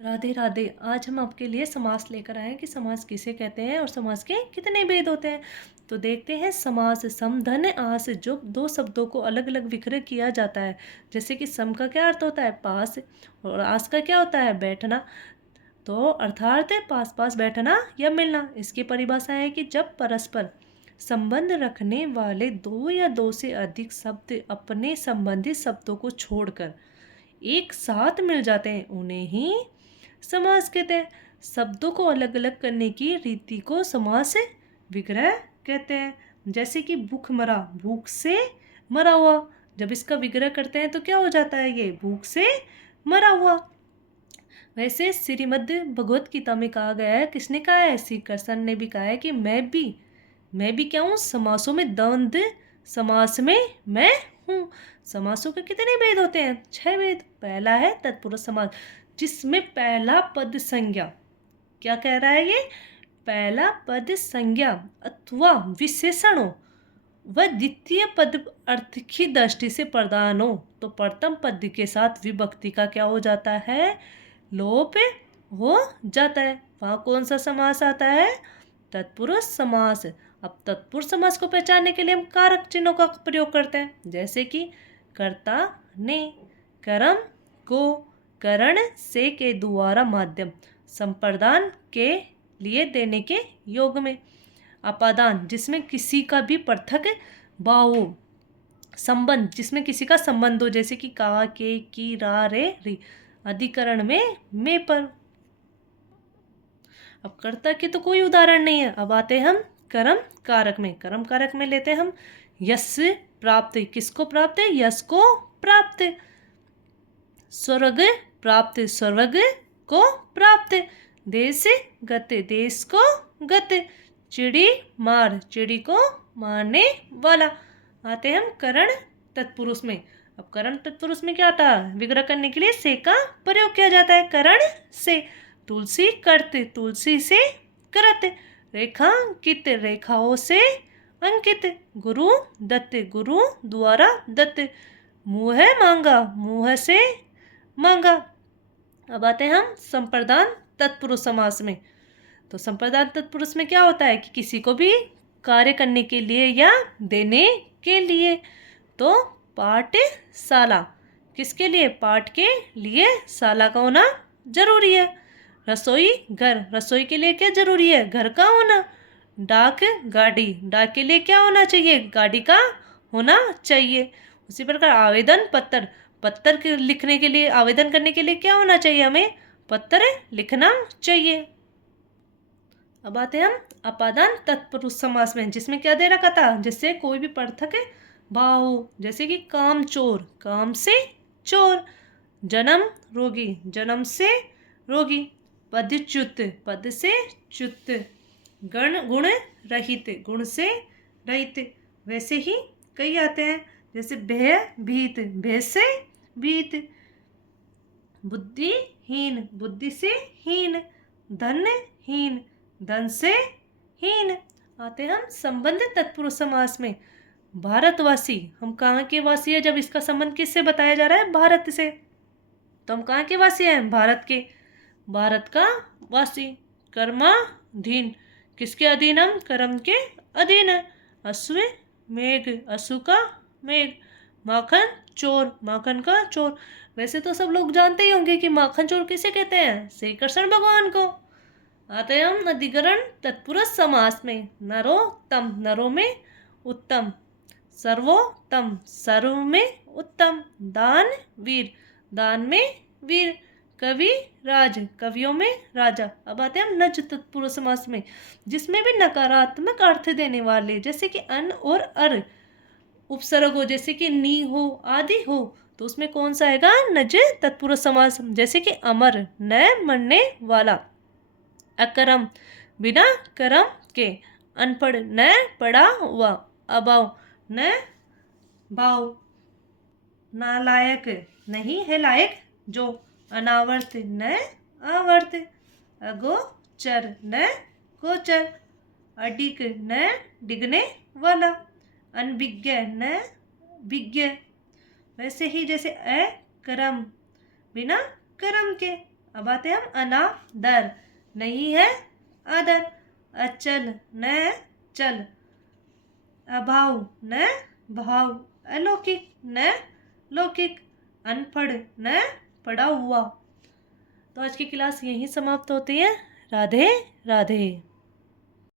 राधे राधे। आज हम आपके लिए समास लेकर आए हैं कि समास किसे कहते हैं और समास के कितने भेद होते हैं। तो देखते हैं समास। सम धन आस, जो दो शब्दों को अलग अलग विक्रय किया जाता है। जैसे कि सम का क्या अर्थ होता है? पास। और आस का क्या होता है? बैठना। तो अर्थात है पास पास बैठना या मिलना। इसकी परिभाषा है कि जब परस्पर संबंध रखने वाले दो या दो से अधिक शब्द अपने संबंधित शब्दों को छोड़कर एक साथ मिल जाते हैं, उन्हें ही समास कहते हैं। शब्दों को अलग अलग करने की रीति को समास विग्रह कहते हैं। जैसे कि भूख मरा, भूख से मरा हुआ। जब इसका विग्रह करते हैं तो क्या हो जाता है? ये भूख से मरा हुआ। वैसे श्रीमद् भगवत गीता में कहा गया है, किसने कहा है? श्री कृष्ण ने भी कहा है कि मैं भी क्या हूँ? समासों में द्वंद्व समास में मैं हूँ। समासों के कितने भेद होते हैं? 6 भेद। पहला है तत्पुरुष समास, जिसमें पहला पद संज्ञा, क्या कह रहा है ये? पहला पद संज्ञा अथवा विशेषण हो व द्वितीय पद अर्थ की दृष्टि से प्रधान हो तो प्रथम पद के साथ विभक्ति का क्या हो जाता है? लोप हो जाता है। वहाँ कौन सा समास आता है? तत्पुरुष समास। अब तत्पुरुष समास को पहचानने के लिए हम कारक चिन्हों का प्रयोग करते हैं। जैसे कि कर्ता ने, कर्म को, करण से के द्वारा माध्यम, संप्रदान के लिए देने के योग में, अपादान जिसमें किसी का भी पृथक भाव हो, संबंध जिसमें किसी का संबंध हो, जैसे कि का, के, की, रा, रे, री, अधिकरण में मैं पर। अब कर्ता के तो कोई उदाहरण नहीं है। अब आते हम कर्म कारक में। कर्म कारक में लेते हैं हम यश प्राप्त। किसको प्राप्त? यश को प्राप्त। स्वर्ग प्राप्त, स्वर्ग को प्राप्त। देश गत, देश को गत। चिड़ी मार, चिड़ी को मारने वाला। आते हम करण तत्पुरुष में। अब करण तत्पुरुष में क्या आता है? विग्रह करने के लिए से का प्रयोग किया जाता है। करण से। तुलसी करते, तुलसी से करत। रेखांकित, रेखाओं से अंकित। गुरु दत्त, गुरु द्वारा दत्त। मुँह मांगा, मुँह से मांगा। अब आते हैं हम संप्रदान तत्पुरुष समास में। तो संप्रदान तत्पुरुष में क्या होता है कि किसी को भी कार्य करने के लिए या देने के लिए। तो पाठशाला, किसके लिए? पाठ के लिए शाला का होना जरूरी है। रसोई घर, रसोई के लिए क्या जरूरी है? घर का होना। डाक गाड़ी, डाक के लिए क्या होना चाहिए? गाड़ी का होना चाहिए। उसी प्रकार आवेदन पत्र, पत्र लिखने के लिए, आवेदन करने के लिए क्या होना चाहिए? हमें पत्र लिखना चाहिए। अब आते हैं हम अपादान तत्पुरुष समास में, जिसमें क्या दे रखा था? जिससे कोई भी पृथक भाव हो। जैसे कि काम चोर, काम से चोर। जन्म रोगी, जन्म से रोगी। पदच्युत, पद से च्युत। गण गुण रहित, गुण से रहित। वैसे ही कई आते हैं, जैसे भय भीत, भय से भीत। बुद्धिहीन, बुद्धि से हीन। धनहीन, धन से हीन। आते हम संबंध तत्पुरुष समास में। भारतवासी, हम कहाँ के वासी है? जब इसका संबंध किससे बताया जा रहा है? भारत से। तो हम कहाँ के वासी हैं? भारत के। भारत का वासी। कर्माधीन, किसके अधीन? हम कर्म के अधीन है। अश्व मेघ, अश्व का मेघ। माखन चोर, माखन का चोर। वैसे तो सब लोग जानते ही होंगे कि माखन चोर किसे कहते हैं? श्री कृष्ण भगवान को। आते हैं हम अधिकरण तत्पुरुष समास में। नरोत्तम, नरों में उत्तम। सर्वोत्तम, सर्व में उत्तम। दान वीर, दान में वीर। कवि राज, कवियों में राजा। अब आते हैं हम नज तत्पुरुष समास में, जिसमें भी नकारात्मक अर्थ देने वाले, जैसे कि अन और अर उपसर्ग हो, जैसे कि नी हो आदि हो, तो उसमें कौन सा आएगा? नज तत्पुरुष समास। जैसे कि अमर, न मरने वाला। अकरम, बिना करम के। अनपढ़, न पढ़ा हुआ। अभाव, न भाव। नालायक, नहीं है लायक जो। अनावर्त, न आवर्त। अगोचर, न गोचर। अडिग, न डिगने वाला। अनभिज्ञ, न विज्ञ। वैसे ही जैसे अकरम, बिना कर्म के। अब आते हैं हम अनादर, नहीं है आदर, अचल न चल, अभाव न भाव, अलौकिक न लौकिक, अनपढ़ न पढ़ा हुआ। तो आज की क्लास यहीं समाप्त होती है। राधे राधे।